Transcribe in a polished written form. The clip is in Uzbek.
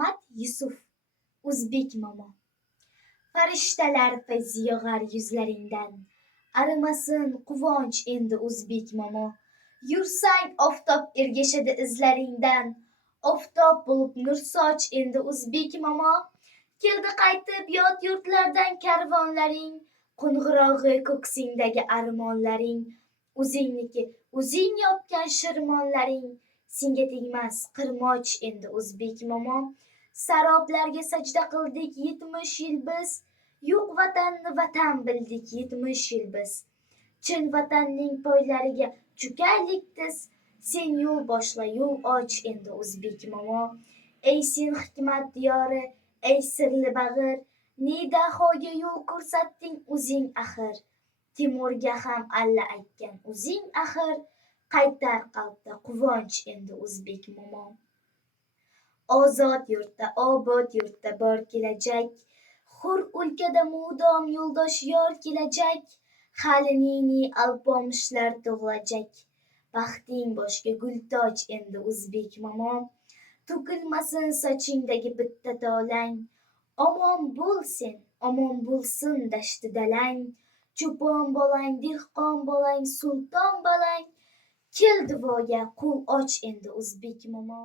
Muhammad Yusuf, o'zbek momo. Farishtalar fayz yog'ar yuzlaringdan, arimasin quvonch endi o'zbek momo. Yursang oftob ergashadi izlaringdan, oftob bo'lib nur soch endi o'zbek momo. Keldi qaytib yot yurtlardan karvonlaring, qo'ng'irog'i ko'ksingdagi armonlaring, o'zingniki o'zing yopgan shirmonlaring, senga tegmas qirmoch endi o'zbek momo. Saroblarga sajda qildik 70 yil biz, yo'q vatanni vatan bildik 70 yil biz. Chin vatanning poylariga cho'kaylik tiz, sen yo'l boshla yo'l och endi o'zbek momo. Ey sen hikmat diyori, ey sirli bag'ir, ne dahoga yo'l ko'rsatding o'zing axir. Timurga ham alla aytgan o'zing axir, qaytar qalbda quvonch endi o'zbek momo. Ozod yurtda, obod yurtda bor kelajak, hur o'lkada mudom yo'ldosh yor kelajak, hali ne alpomishlar tug'ilajak, baxting boshga gul toj endi o'zbek momo. To'kilmasin sochingdagi bitta tolang, omon bo'l sen, omon bo'lsin dashti dalang, cho'pon bolang, dehqon bolang, sulton bolang, kel duoga qo'l och endi o'zbek momo.